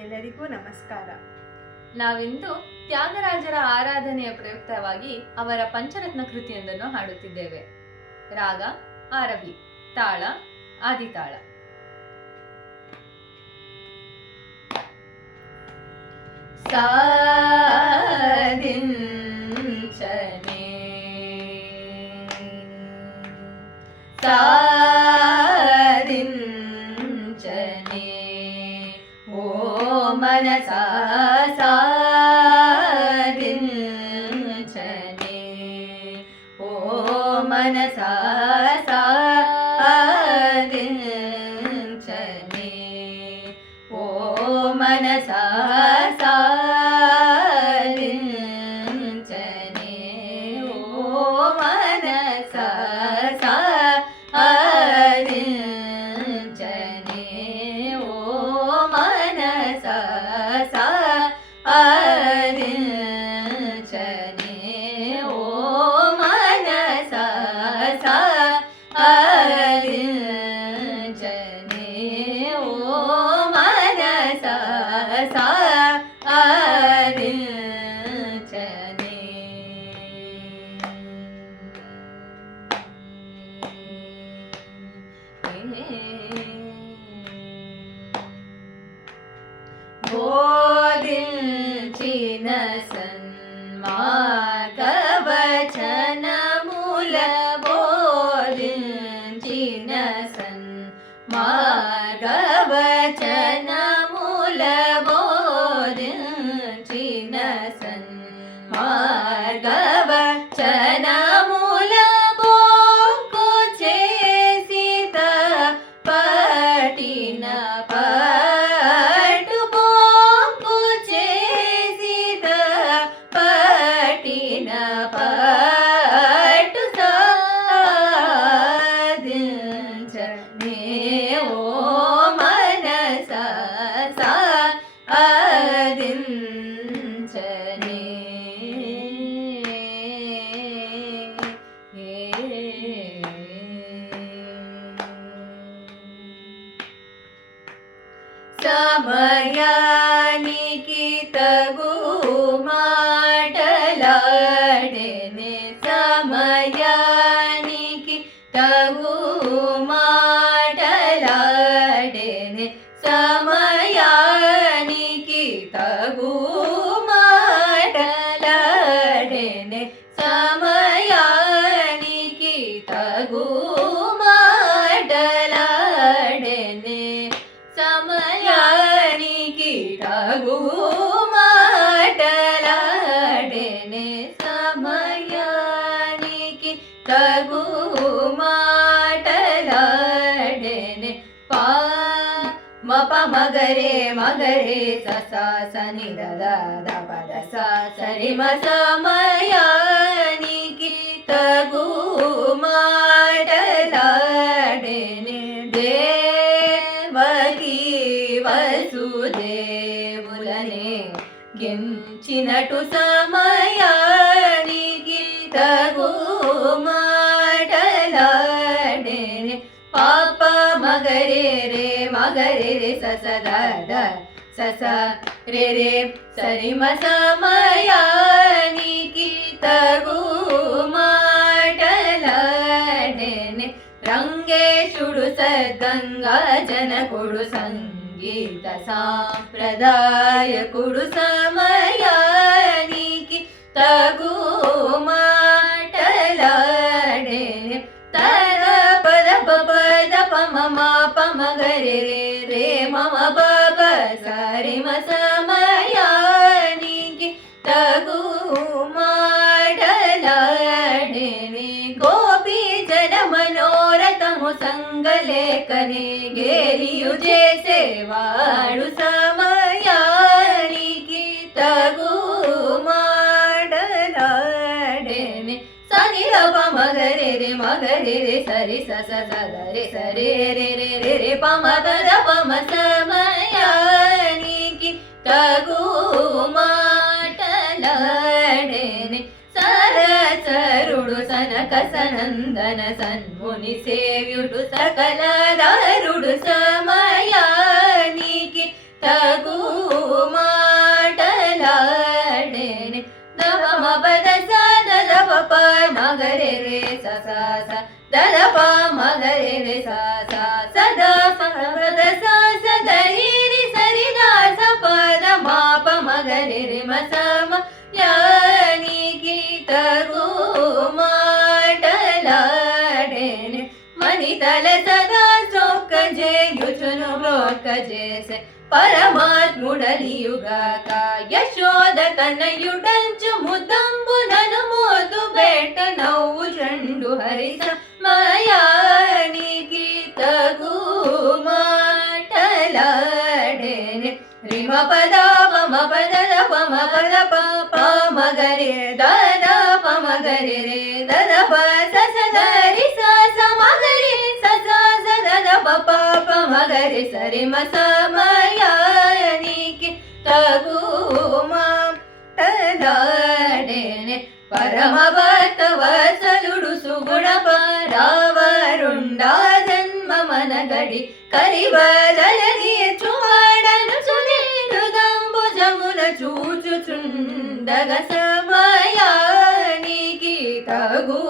ಎಲ್ಲರಿಗೂ ನಮಸ್ಕಾರ. ನಾವಿಂದು ತ್ಯಾಗರಾಜರ ಆರಾಧನೆಯ ಪ್ರಯುಕ್ತವಾಗಿ ಅವರ ಪಂಚರತ್ನ ಕೃತಿಯೊಂದನ್ನು ಹಾಡುತ್ತಿದ್ದೇವೆ. ರಾಗ ಆರವಿ, ತಾಳ ಆದಿತಾಳ. ಸಾದಿಂಚನೆ ಸಾದಿಂಚನೆ ಓ ಮನಸ ಸಾದಿಂಚನೆ ಓ ಮನಸ ಸಾದಿಂಚನೆ ಓ ಮನಸ ಸಾದಿಂಚನೆ ಓ ಮನಸ ಸಾದಿಂಚನೆ ಓ ಮನಸ ಸಾದಿಂಚನೆ ಓ ಮನಸ ಸಾದಿಂಚನೆ ಓ ಮನಸ ಸಾದಿಂಚನೆ. ಬೋಧಿಂಚಿನ ಸನ್ಮಾರ್ಗವಚನ ಮೂಲ ಬೋಧಿಂಚಿನ ಸನ್ಮಾರ್ಗವಚನ ಮೂಲ ಬೋಧಿಂಚಿನ ಸನ್ಮಾರ್ಗವಚನ ಮೂಲ ಬೋಕು చేసిత పటిన పటు బోకు చేసిత పటిన పటు సాధించనే ఓ మనస సాధించనే. సమయానికి తగు మాటలాడెనే సమయానికి తగు మాటలాడెనే సమయానికి తగు మాటలాడెనే సమయానికి తగు మాటలాడెనే సమయానికి తగు మాటలాడెనే సమయానికి తగు మాటలాడెనే. పా మప మగరే మగరే సస సని దద పద సరి మ సమయానికి తగు మాటలాడెనే. దేవకీ వసుదేవులనే గెంచినటు సమయానికి తగు మాటలాడెనే. పాప మగరే రే మగరే రే సస దద సస రే రే సరి మ సమయానికి తగు మాటలాడెనే. రంగేశుడు సద్గంగా జనకుడు సంగీత సాంప్రదాయకుడు సమయానికి తగు మాటలాడెనే. తర పద పద పమ పమగరే రే రే మమ పప సరి మ సమయానికి తగు మాటలాడెనే. గోపీ జన మనోరథము సంగలేకనే గేలియు చేసేవాడు సమయానికి తగు మాటలాడెనే. సని రప మగరే రే మగరే రే సరి సస సగరే సరే రే రే రే రే పమ పద పమ సమయానికి తగు మాటలాడెనే. సరసరుడు సనక సనందన సన్ముని సేవ్యుడు సకల దారుడు సమయానికి తగు మగరి రి సా సా సదా పద సా సదరి రి సరి దా స పద మా ప మగరి రి మ స మ యానికి తగు మాటలాడేనే మనితల సదా సొక్క జేయుచును బ్రోక చేసే పరమాత్ముడలియుగాక యశోద తనయుడంచు ముదంబునను మోదు బెట్ట నవ్వు చండు హరిస మాయానికి తగు మాటలాడేనే రిమ పద పమ పద పమ పద ప మగరి దద పమ గరి రే దద ప స స దరి స స మగరి స స స దద ప ప మగరి సరి మ స మయానికి తగు మాటలాడేనే పరమ భక్త వత్సలుడు సుగుణ పరావరుండా జన్మ మనగడి కరివదలని చూడను సునిరుదంబుజమున చూచుచుండగ సమయానికి తగు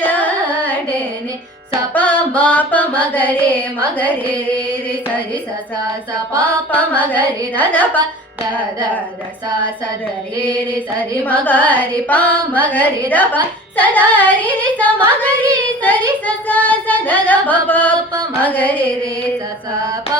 మాటలాడేనే సప మాప మగరే మగరే రే రే సరి స స స పాప మగరి దద ప దద ద స స ద రే రే సరి మగరి ప మగరి ద ప సదరి రి స మగరి సరి స స స ద ద ప ప ప మగరి రే స స ప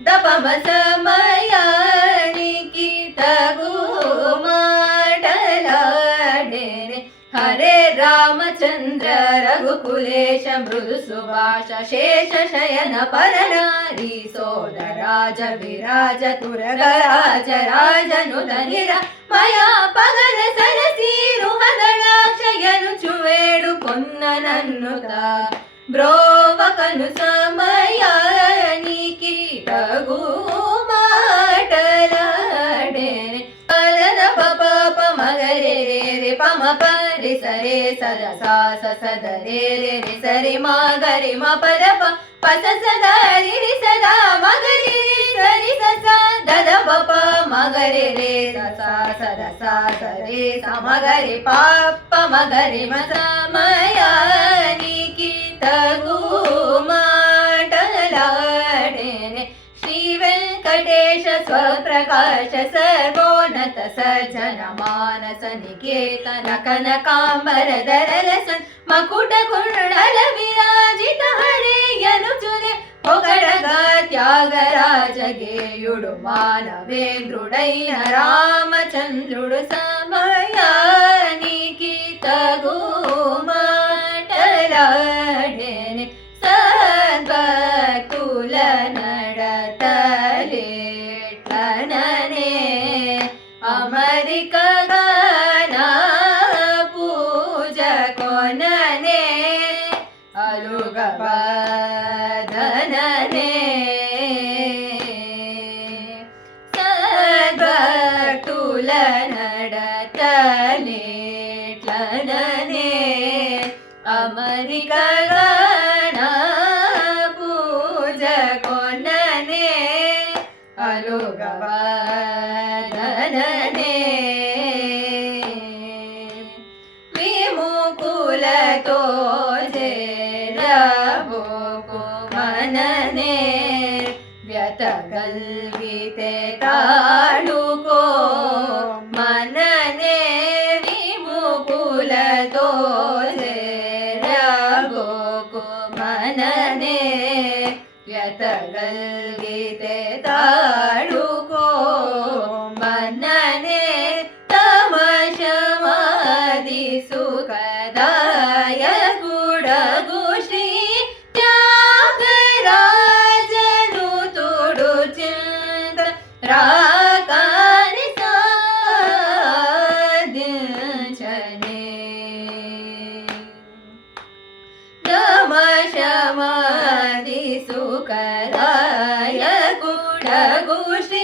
ద ప మ స మయానికి తగు మాటలాడేనే హరే రామచంద్ర రఘుకులేశ మృదు సుభాష శేష శయన పరనారీ సోదరాజ విరాజ తురగరాజ రాజనుదనిర మయా పగల సరసీరు హదళాక్షయను చువేడు కొన్న నన్నుత బ్రోవకను సమయానికి తగు మాటలాడేనే మగరే రే రే పమ పరి సరే సద సా స సద రే రే రే సరి మా గరి మా పద ప ప స సద రి రి సదా మగరి రి సరి స స దద ప ప మగరి రే స స సద సా స రే స మగరి ప ప మగరి మ స మయానికి తగు మాటలాడేనే శ్రీ వెంకటేశ స్వప్రకాశ సర్వోన్నత సజ్జన మానస నికేతన కనకాంబరధరలస మకుట కుండల విరాజిత హరేయను చురే పొగడగా త్యాగరాజ గేయుడు మానవేంద్రుడైన రామచంద్రుడు సమయానికి తగు మాటలాడేనే సద్భక్తుల నడతలేట్లననే అమరికగానా పూజ కొననే అలుగబదననే సద్భక్తుల నడతలేట్లననే అమరికగానా పూజ కొననే అలుగవదననే విముకులతో చేరబోకు మననే వ్యతగల్గితే తాళుకో మననే విముకులతో చేరబోకు మననే వ్యతగల్గితే తాళుకో మననే తమశమాది సుఖదాయకుడగు శ్రీ త్యాగరాజను తోడు చింత రాకాని సాధించనే తమశమాది సుఖదాయకుడగు శ్రీ